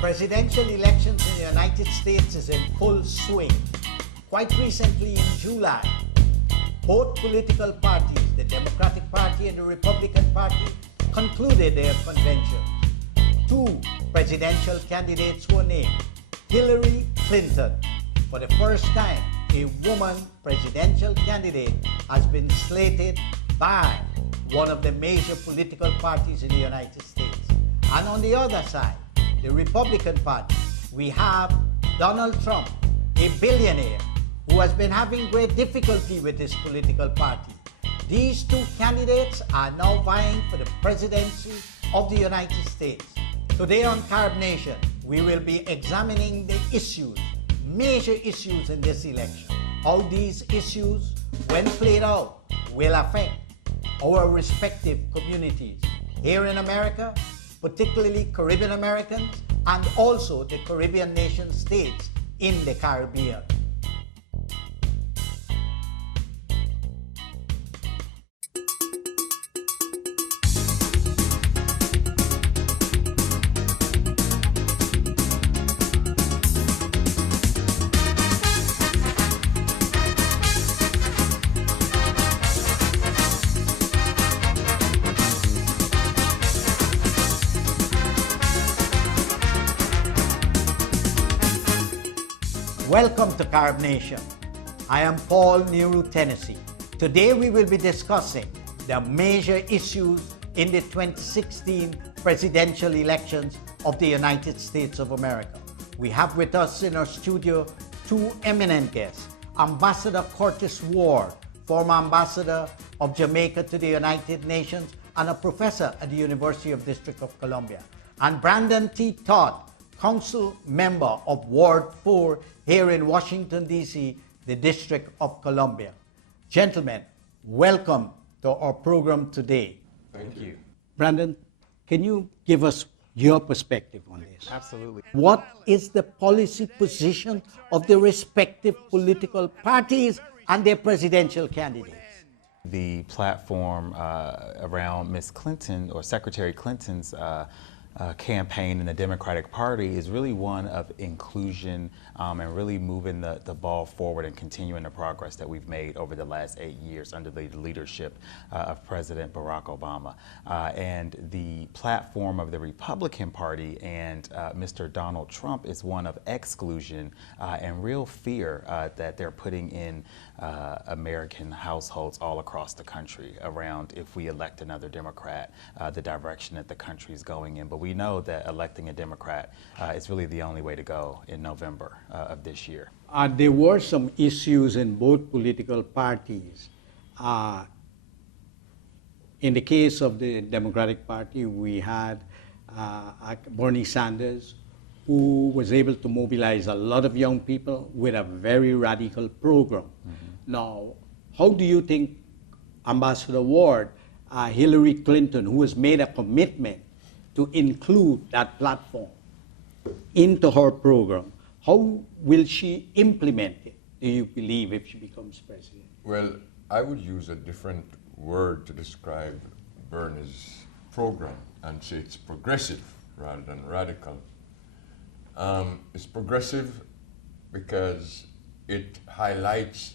Presidential elections in the United States is in full swing. Quite recently in July, both political parties, the Democratic Party and the Republican Party, concluded their conventions. Two presidential candidates were named. Hillary Clinton, for the first time, a woman presidential candidate has been slated by one of the major political parties in the United States. And on the other side, the Republican Party, we have Donald Trump, a billionaire who has been having great difficulty with his political party. These two candidates are now vying for the presidency of the United States. Today on Carib Nation, we will be examining the issues, major issues in this election. How these issues, when played out, will affect our respective communities here in America, particularly Caribbean Americans, and also the Caribbean nation states in the Caribbean. Welcome to Carib Nation. I am Paul Tennassee. Today we will be discussing the major issues in the 2016 presidential elections of the United States of America. We have with us in our studio two eminent guests, Ambassador Curtis Ward, former ambassador of Jamaica to the United Nations and a professor at the University of District of Columbia, and Brandon T. Todd, council member of Ward 4 here in Washington, D.C., the District of Columbia. Gentlemen, welcome to our program today. Thank you. Brandon, can you give us your perspective on this? Absolutely. What is the policy position of the respective political parties and their presidential candidates? The platform around Ms. Clinton or Secretary Clinton's campaign in the Democratic Party is really one of inclusion and really moving the ball forward and continuing the progress that we've made over the last 8 years under the leadership of President Barack Obama. And the platform of the Republican Party and Mr. Donald Trump is one of exclusion and real fear that they're putting in American households all across the country around if we elect another Democrat, the direction that the country is going in. But we know that electing a Democrat is really the only way to go in November of this year. There were some issues in both political parties. In the case of the Democratic Party, we had Bernie Sanders, who was able to mobilize a lot of young people with a very radical program. Mm-hmm. Now, how do you think Ambassador Ward, Hillary Clinton, who has made a commitment to include that platform into her program, how will she implement it, do you believe, if she becomes president? Well, I would use a different word to describe Bernie's program and say it's progressive rather than radical. It's progressive because it highlights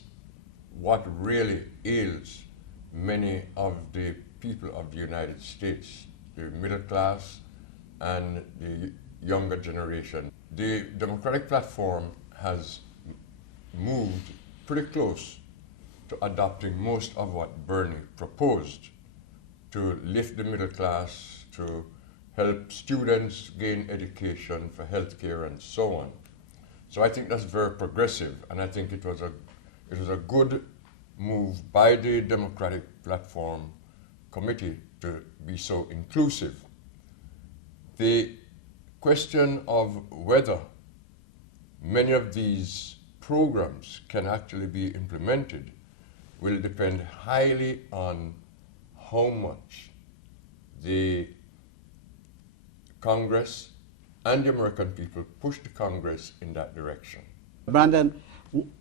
what really ails many of the people of the United States, the middle class and the younger generation. The Democratic platform has moved pretty close to adopting most of what Bernie proposed to lift the middle class, to help students gain education for healthcare and so on. So I think that's very progressive, and I think it was a good move by the Democratic Platform Committee to be so inclusive. The question of whether many of these programs can actually be implemented will depend highly on how much the Congress and the American people push the Congress in that direction. Brandon,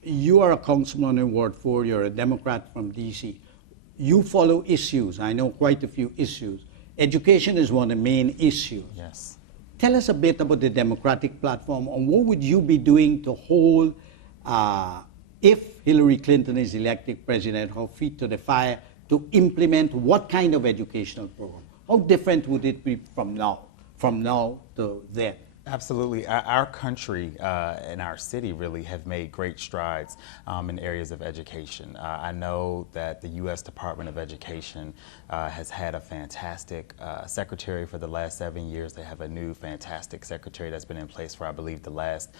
you are a councilman in Ward 4, you're a Democrat from DC. You follow issues, I know quite a few issues. Education is one of the main issues. Yes. Tell us a bit about the Democratic platform, and what would you be doing to hold, if Hillary Clinton is elected president, her feet to the fire to implement what kind of educational program? How different would it be from now to then? Absolutely. Our country and our city really have made great strides in areas of education. I know that the U.S. Department of Education has had a fantastic secretary for the last 7 years. They have a new fantastic secretary that's been in place for, I believe, the last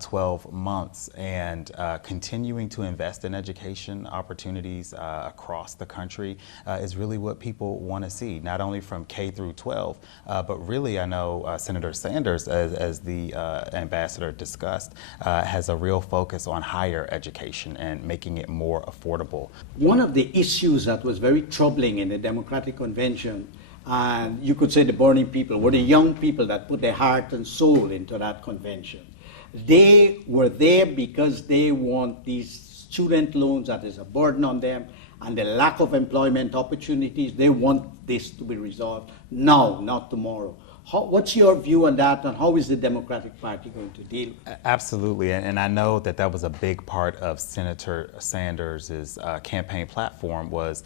12 months. And continuing to invest in education opportunities across the country is really what people want to see, not only from K through 12, but really I know Senator Sanders, as the ambassador discussed, has a real focus on higher education and making it more affordable. One of the issues that was very troubling in the Democratic Convention, and you could say the burning people, were the young people that put their heart and soul into that convention. They were there because they want these student loans that is a burden on them, and the lack of employment opportunities. They want this to be resolved now, not tomorrow. What's your view on that, and how is the Democratic Party going to deal with it? Absolutely, and I know that that was a big part of Senator Sanders' campaign platform, was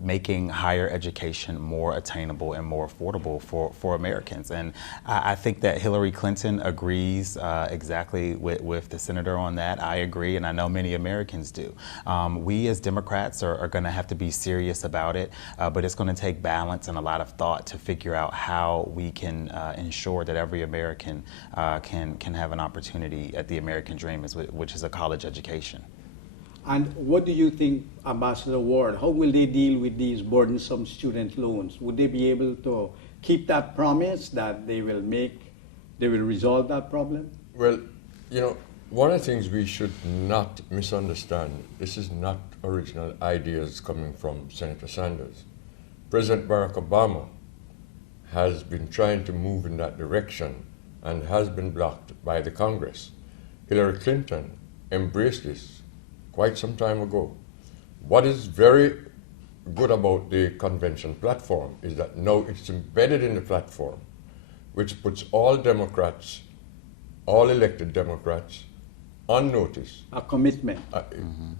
making higher education more attainable and more affordable for Americans. And I think that Hillary Clinton agrees exactly with the senator on that. I agree, and I know many Americans do. We as Democrats are going to have to be serious about it, but it's going to take balance and a lot of thought to figure out how we can ensure that every American can have an opportunity at the American dream, which is a college education. And what do you think, Ambassador Ward, how will they deal with these burdensome student loans? Would they be able to keep that promise that they will resolve that problem? Well, you know, one of the things we should not misunderstand, this is not original ideas coming from Senator Sanders. President Barack Obama has been trying to move in that direction and has been blocked by the Congress. Hillary Clinton embraced this quite some time ago. What is very good about the convention platform is that now it's embedded in the platform, which puts all Democrats, all elected Democrats, on notice. A commitment.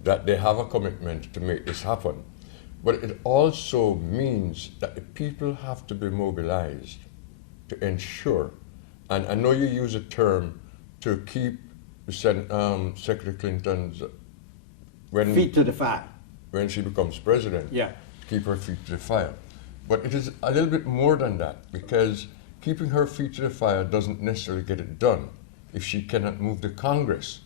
That they have a commitment to make this happen. But it also means that the people have to be mobilized to ensure, and I know you use a term to keep Secretary Clinton's Feet to the fire. When she becomes president, yeah, keep her feet to the fire. But it is a little bit more than that, because keeping her feet to the fire doesn't necessarily get it done if she cannot move the Congress.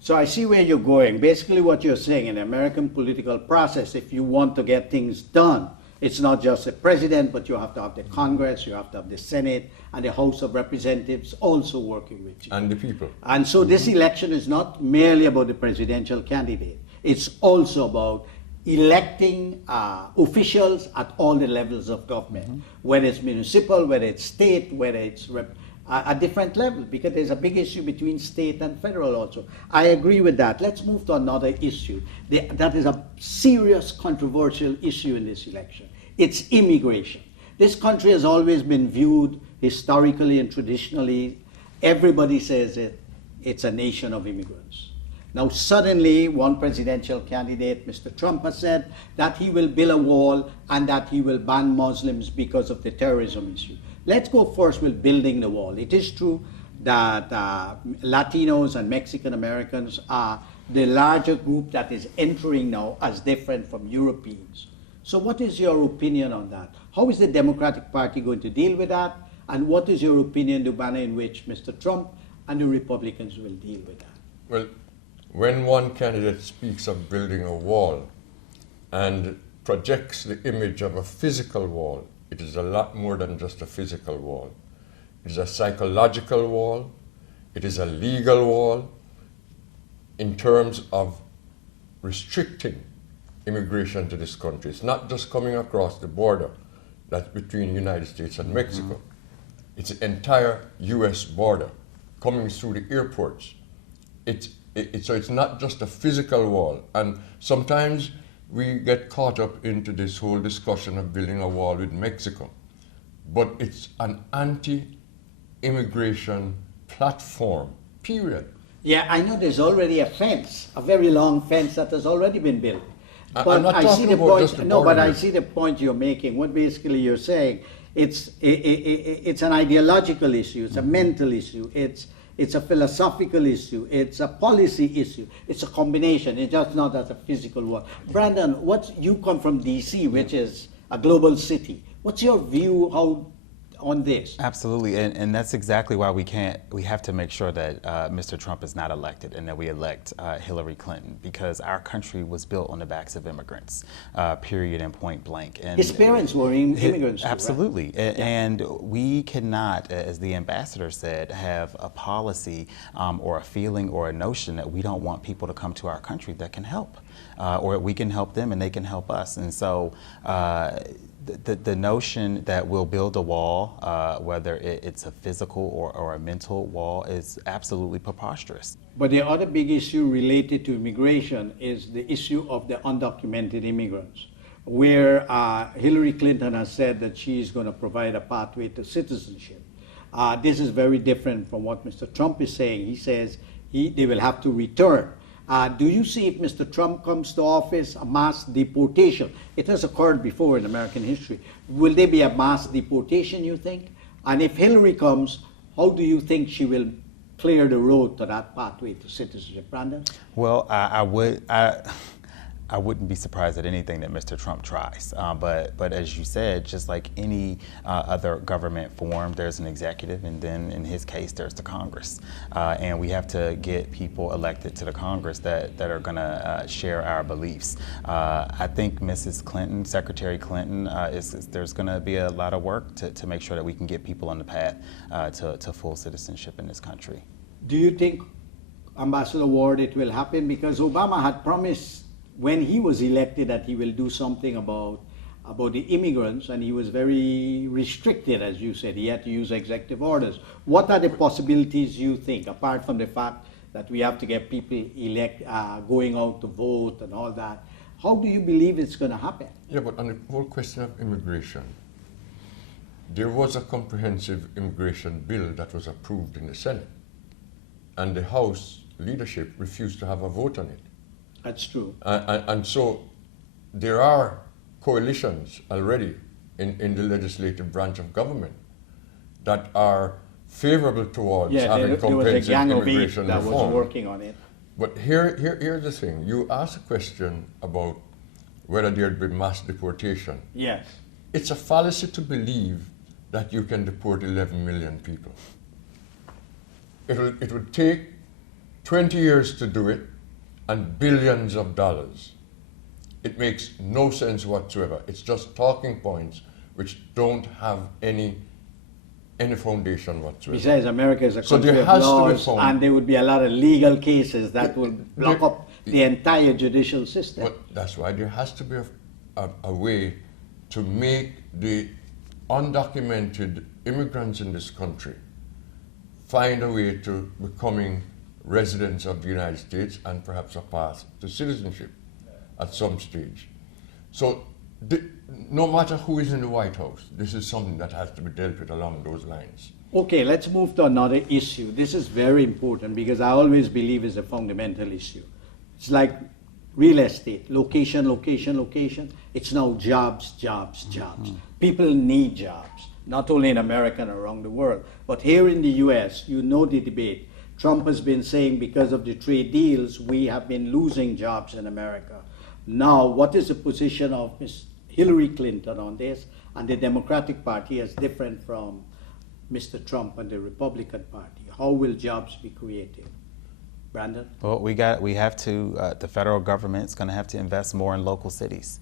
So I see where you're going. Basically what you're saying, in the American political process, if you want to get things done, it's not just the president, but you have to have the Congress, you have to have the Senate, and the House of Representatives also working with you. And the people. And so this election is not merely about the presidential candidate. It's also about electing officials at all the levels of government, whether it's municipal, whether it's state, whether it's a different level, because there's a big issue between state and federal also. I agree with that. Let's move to another issue. That is a serious controversial issue in this election. It's immigration. This country has always been viewed historically and traditionally, everybody says it's a nation of immigrants. Now suddenly one presidential candidate, Mr. Trump, has said that he will build a wall and that he will ban Muslims because of the terrorism issue. Let's go first with building the wall. It is true that Latinos and Mexican Americans are the larger group that is entering now as different from Europeans. So what is your opinion on that? How is the Democratic Party going to deal with that? And what is your opinion, the manner in which Mr. Trump and the Republicans will deal with that? Well, when one candidate speaks of building a wall and projects the image of a physical wall, it is a lot more than just a physical wall. It is a psychological wall. It is a legal wall in terms of restricting immigration to this country. It's not just coming across the border that's between the United States and Mexico. It's the entire U.S. border coming through the airports. So it's not just a physical wall. And sometimes we get caught up into this whole discussion of building a wall with Mexico. But it's an immigration platform, period. Yeah, I know there's already a fence, a very long fence that has already been built. I'm not talking about just the No, but I border. see the point you're making. What basically you're saying, it's an ideological issue, it's a mental issue, it's a philosophical issue, it's a policy issue, it's a combination. It's just not as a physical one. Brandon, you come from DC, which is a global city. What's your view on this? Absolutely, and that's exactly why we have to make sure that Mr. Trump is not elected and that we elect Hillary Clinton, because our country was built on the backs of immigrants, period and point blank. And his parents were immigrants too, absolutely, right? And we cannot, as the ambassador said, have a policy or a feeling or a notion that we don't want people to come to our country that can help, or we can help them and they can help us. And so the notion that we'll build a wall, whether it's a physical or a mental wall, is absolutely preposterous. But the other big issue related to immigration is the issue of the undocumented immigrants, where Hillary Clinton has said that she is going to provide a pathway to citizenship. This is very different from what Mr. Trump is saying. He says they will have to return. Do you see, if Mr. Trump comes to office, a mass deportation? It has occurred before in American history. Will there be a mass deportation, you think? And if Hillary comes, how do you think she will clear the road to that pathway to citizenship? Brandon? Well, I wouldn't be surprised at anything that Mr. Trump tries. But as you said, just like any other government form, there's an executive, and then in his case, there's the Congress. And we have to get people elected to the Congress that are going to share our beliefs. I think Mrs. Clinton, Secretary Clinton, there's going to be a lot of work to make sure that we can get people on the path to full citizenship in this country. Do you think, Ambassador Ward, it will happen? Because Obama had promised when he was elected that he will do something about the immigrants, and he was very restricted, as you said. He had to use executive orders. What are the possibilities, you think, apart from the fact that we have to get people going out to vote and all that? How do you believe it's going to happen? Yeah, but on the whole question of immigration, there was a comprehensive immigration bill that was approved in the Senate, and the House leadership refused to have a vote on it. That's true. And so there are coalitions already in the legislative branch of government that are favorable towards having comprehensive immigration that reform. was working on it. But here's the thing. You asked a question about whether there'd be mass deportation. Yes. It's a fallacy to believe that you can deport 11 million people. It would take 20 years to do it, and billions of dollars. It makes no sense whatsoever. It's just talking points which don't have any foundation whatsoever. Besides, America is a country there of has to be laws, found. and there would be a lot of legal cases that would block up the entire judicial system. But that's why there has to be a way to make the undocumented immigrants in this country find a way to becoming residents of the United States and perhaps a path to citizenship at some stage. So no matter who is in the White House, this is something that has to be dealt with along those lines. Okay, let's move to another issue. This is very important because I always believe it's a fundamental issue. It's like real estate, location, location, location. It's now jobs, jobs, jobs. People need jobs, not only in America and around the world, but here in the US, you know the debate. Trump has been saying because of the trade deals, we have been losing jobs in America. Now, what is the position of Ms. Hillary Clinton on this? And the Democratic Party is different from Mr. Trump and the Republican Party. How will jobs be created? Brandon? Well, the federal government's going to have to invest more in local cities.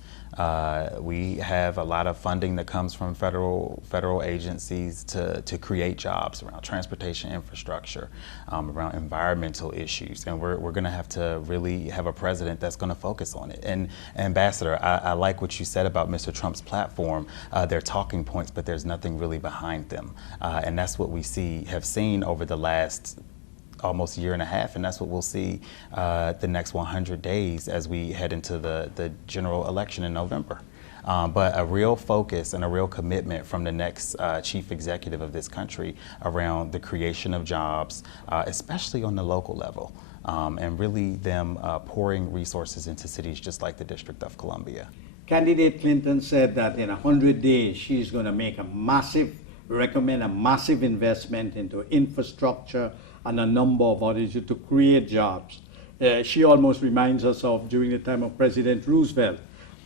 We have a lot of funding that comes from federal agencies to create jobs around transportation infrastructure, around environmental issues, and we're going to have to really have a president that's going to focus on it. And Ambassador, I like what you said about Mr. Trump's platform. They're talking points, but there's nothing really behind them, and that's what we have seen over the last almost a year and a half, and that's what we'll see the next 100 days as we head into the general election in November. but a real focus and a real commitment from the next chief executive of this country around the creation of jobs, especially on the local level, and really them pouring resources into cities just like the District of Columbia. Candidate Clinton said that in 100 days she's going to make recommend a massive investment into infrastructure and a number of others to create jobs. She almost reminds us of during the time of President Roosevelt.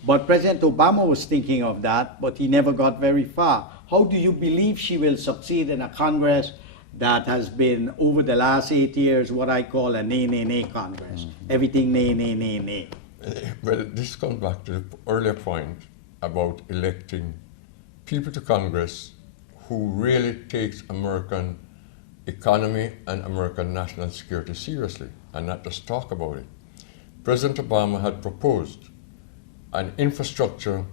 But President Obama was thinking of that, but he never got very far. How do you believe she will succeed in a Congress that has been, over the last 8 years, what I call a nay Congress? Everything nay. Well, this comes back to the earlier point about electing people to Congress who really takes American economy and American national security seriously and not just talk about it. President Obama had proposed an infrastructure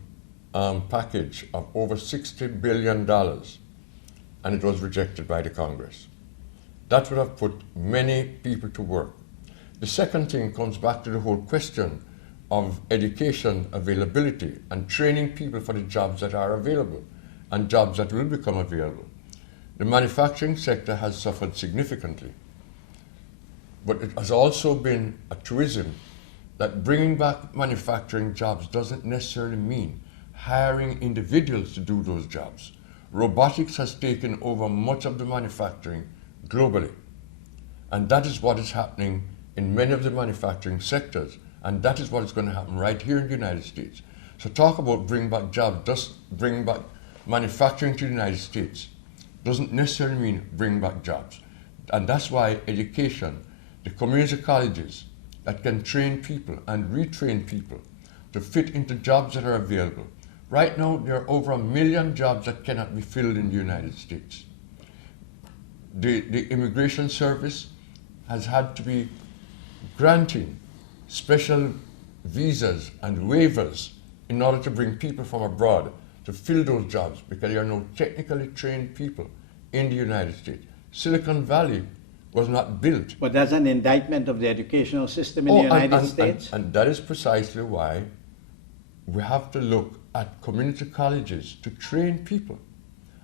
package of over $60 billion, and it was rejected by the Congress. That would have put many people to work. The second thing comes back to the whole question of education availability and training people for the jobs that are available and jobs that will become available. The manufacturing sector has suffered significantly, but it has also been a truism that bringing back manufacturing jobs doesn't necessarily mean hiring individuals to do those jobs. Robotics has taken over much of the manufacturing globally, and that is what is happening in many of the manufacturing sectors, and that is what is going to happen right here in the United States. So talk about bring back jobs, just bring back manufacturing to the United States doesn't necessarily mean bring back jobs. And that's why education, the community colleges that can train people and retrain people to fit into jobs that are available. Right now, there are over 1 million jobs that cannot be filled in the United States. The Immigration Service has had to be granting special visas and waivers in order to bring people from abroad to fill those jobs because there are no technically trained people in the United States. Silicon Valley was not built. But that's an indictment of the educational system in the United States? And that is precisely why we have to look at community colleges to train people.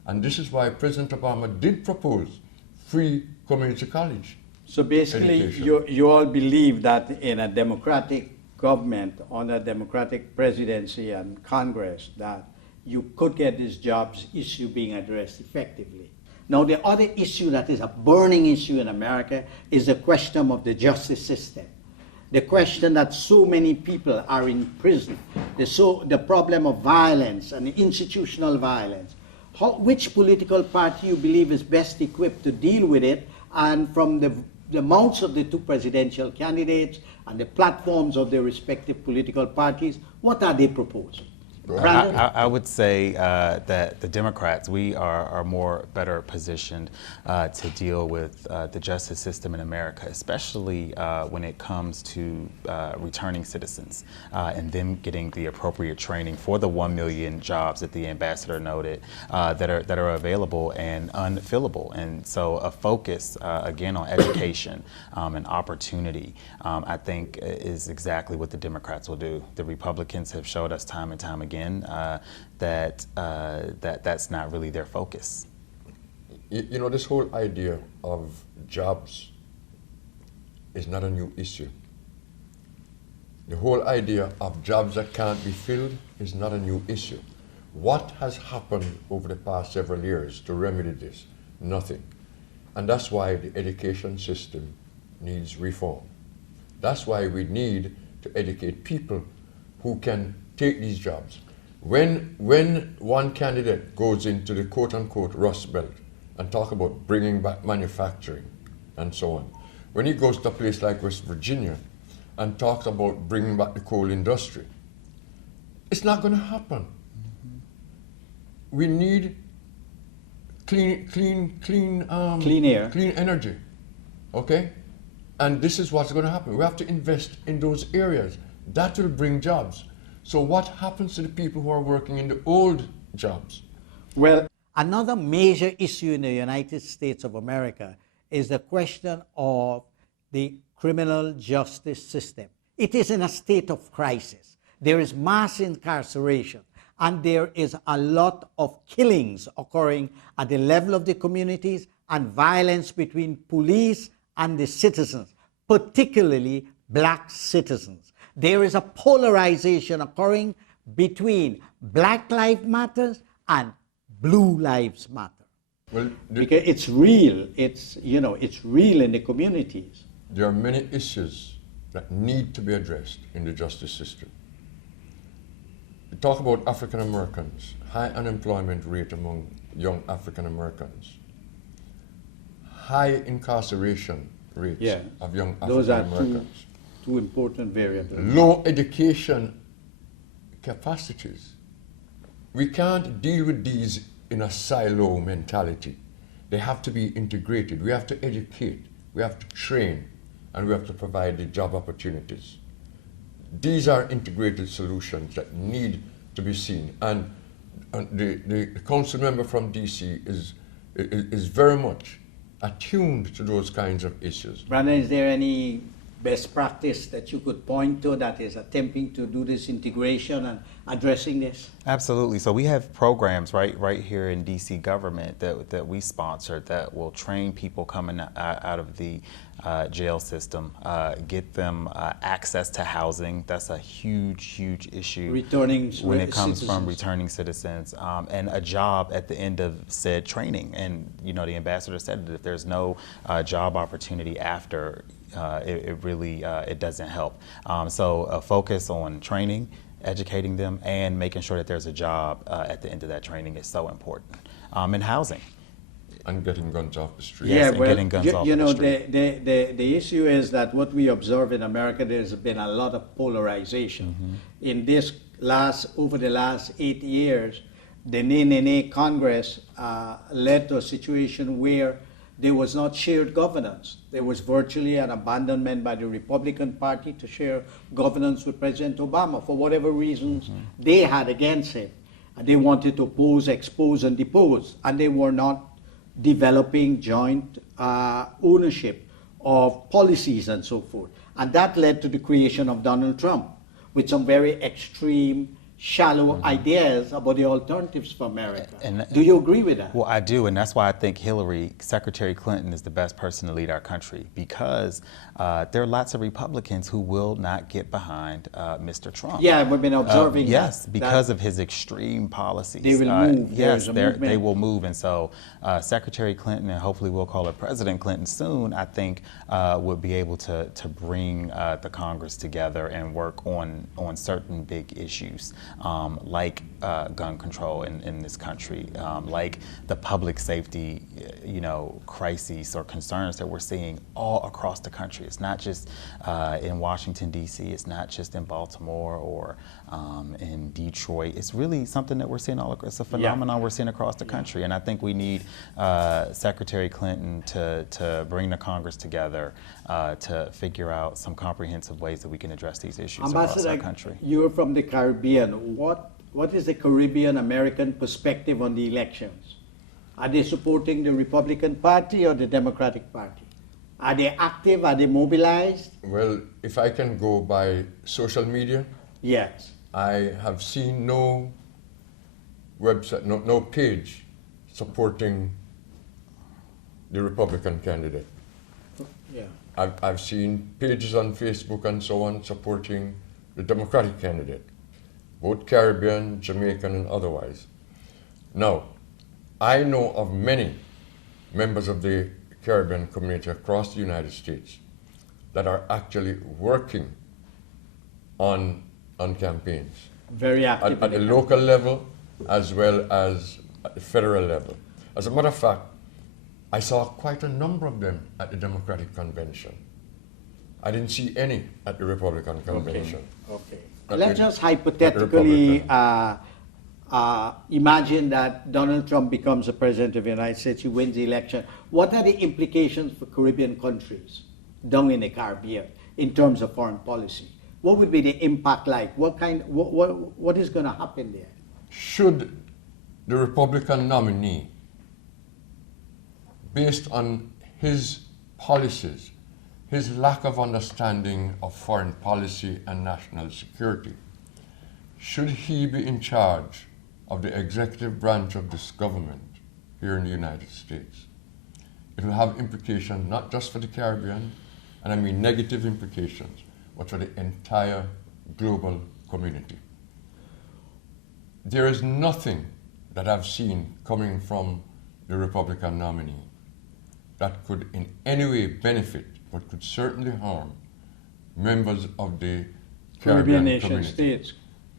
And this is why President Obama did propose free community college. So basically, you all believe that in a democratic government, on a democratic presidency and Congress, that you could get this jobs issue being addressed effectively. Now, the other issue that is a burning issue in America is the question of the justice system. The question that so many people are in prison, the problem of violence and institutional violence. Which political party you believe is best equipped to deal with it? And from the mouths of the two presidential candidates and the platforms of their respective political parties, what are they proposing? I would say that the Democrats, we are better positioned to deal with the justice system in America, especially when it comes to returning citizens and them getting the appropriate training for the 1 million jobs that the ambassador noted that are available and unfillable. And so a focus again on education and opportunity, I think, is exactly what the Democrats will do. The Republicans have showed us time and time again that's not really their focus. You know, this whole idea of jobs is not a new issue. The whole idea of jobs that can't be filled is not a new issue. What has happened over the past several years to remedy this? Nothing. And that's why the education system needs reform. That's why we need to educate people who can take these jobs. When one candidate goes into the quote-unquote Rust Belt and talk about bringing back manufacturing and so on, when he goes to a place like West Virginia and talks about bringing back the coal industry, it's not going to happen. We need clean air, clean energy, okay? And this is what's going to happen. We have to invest in those areas. That will bring jobs. So what happens to the people who are working in the old jobs? Well, another major issue in the United States of America is the question of the criminal justice system. It is in a state of crisis. There is mass incarceration. and there is a lot of killings occurring at the level of the communities and violence between police and the citizens, particularly black citizens. There is a polarization occurring between Black Lives Matter and Blue Lives Matter. Well, Because it's real, it's real in the communities. there are many issues that need to be addressed in the justice system. We talk about African Americans, high unemployment rate among young African Americans, high incarceration rates of young Those African are Americans, two important variables. low education capacities. We can't deal with these in a silo mentality. They have to be integrated. We have to educate, we have to train, and we have to provide the job opportunities. These are integrated solutions that need to be seen. And the council member from DC is very much attuned to those kinds of issues. Brandon, is there any best practice that you could point to that is attempting to do this integration and addressing this? Absolutely. So we have programs right here in DC government that we sponsor that will train people coming out of the jail system, get them access to housing. That's a huge issue when it comes from returning citizens, and a job at the end of said training. And the ambassador said that if there's no job opportunity after, it really doesn't help. So a focus on training, educating them, and making sure that there's a job at the end of that training is so important. And housing. And getting guns off the street. Yes, and getting guns off the street. The issue is that what we observe in America, there's been a lot of polarization. In this over the last 8 years, the NNA Congress led to a situation where there was not shared governance. There was virtually an abandonment by the Republican Party to share governance with President Obama for whatever reasons they had against him. They wanted to oppose, expose, and depose, and they were not developing joint ownership of policies and so forth. And that led to the creation of Donald Trump with some very extreme, shallow ideas about the alternatives for America. Do you agree with that? Well, I do, and that's why I think Secretary Clinton is the best person to lead our country, because there are lots of Republicans who will not get behind Mr. Trump. Yeah, we've been observing yes, because of his extreme policies. They will move. Yes, they will move, and so Secretary Clinton, and hopefully we'll call her President Clinton soon, I think would be able to bring the Congress together and work on certain big issues. Like gun control in this country, like the public safety, crises or concerns that we're seeing all across the country. It's not just in Washington, D.C., it's not just in Baltimore or in Detroit. It's really something that we're seeing all across, it's a phenomenon we're seeing across the country. And I think we need Secretary Clinton to bring the Congress together to figure out some comprehensive ways that we can address these issues across our country. You're from the Caribbean. What is the Caribbean American perspective on the elections? Are they supporting the Republican Party or the Democratic Party? Are they active? Are they mobilized? Well, if I can go by social media, yes. I have seen no website, no page supporting the Republican candidate. Yeah. I've seen pages on Facebook and so on supporting the Democratic candidate, both Caribbean, Jamaican, and otherwise. Now, I know of many members of the Caribbean community across the United States that are actually working on campaigns. Very active. At the local level as well as at the federal level. As a matter of fact, I saw quite a number of them at the Democratic Convention. I didn't see any at the Republican Convention. Okay. Let's just hypothetically imagine that Donald Trump becomes the president of the United States, he wins the election. What are the implications for Caribbean countries down in the Caribbean in terms of foreign policy? What would be the impact like? What is going to happen there? Should the Republican nominee, based on his policies, his lack of understanding of foreign policy and national security, should he be in charge of the executive branch of this government here in the United States. It will have implications not just for the Caribbean, and I mean negative implications, but for the entire global community. There is nothing that I've seen coming from the Republican nominee that could in any way benefit, but could certainly harm members of the Caribbean nation community, states.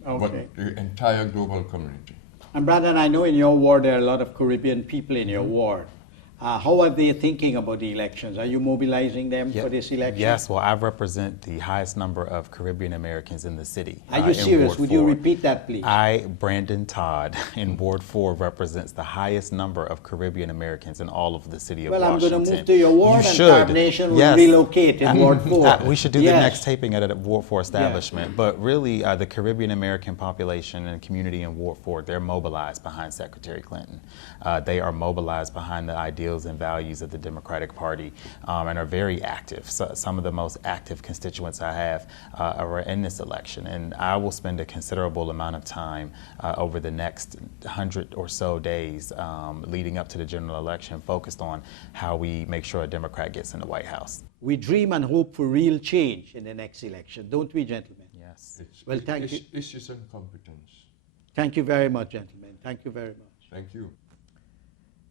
Okay. but the entire global community. And Brandon, I know in your ward there are a lot of Caribbean people in your ward. How are they thinking about the elections? Are you mobilizing them for this election? Yes, well, I represent the highest number of Caribbean Americans in the city. Are you in serious? Ward Would you 4. repeat that, please? Brandon Todd, in Ward 4, represents the highest number of Caribbean Americans in all of the city of Washington. Well, I'm going to move to your ward, You and should. Carb Nation will Yes. relocate in Ward 4. We should do the Yes. next taping at a Ward 4 establishment. But really, the Caribbean American population and community in Ward 4, they're mobilized behind Secretary Clinton. They are mobilized behind the ideals and values of the Democratic Party and are very active. So, some of the most active constituents I have are in this election. And I will spend a considerable amount of time over the next 100 or so days leading up to the general election focused on how we make sure a Democrat gets in the White House. We dream and hope for real change in the next election, don't we, gentlemen? Yes. Well, thank you. Issues and competence. Thank you very much, gentlemen. Thank you very much. Thank you.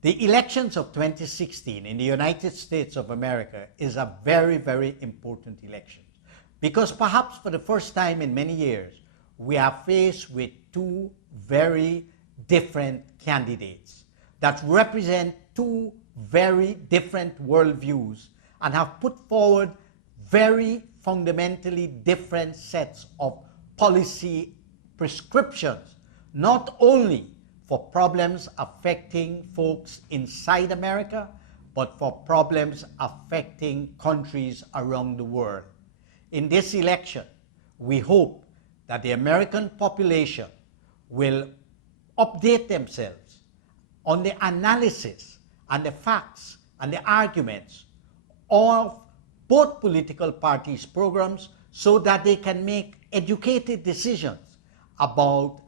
The elections of 2016 in the United States of America is a very, very important election because perhaps for the first time in many years, we are faced with two very different candidates that represent two very different worldviews and have put forward very fundamentally different sets of policy prescriptions, not only for problems affecting folks inside America, but for problems affecting countries around the world. In this election, we hope that the American population will update themselves on the analysis and the facts and the arguments of both political parties' programs so that they can make educated decisions about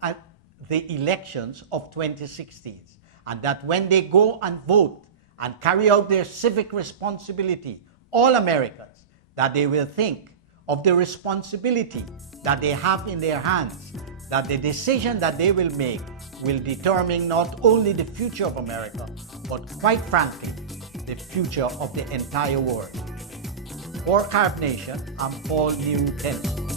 the elections of 2016, and that when they go and vote and carry out their civic responsibility, all Americans, that they will think of the responsibility that they have in their hands, that the decision that they will make will determine not only the future of America, but quite frankly, the future of the entire world. For Carb Nation, I'm Paul Tennassee.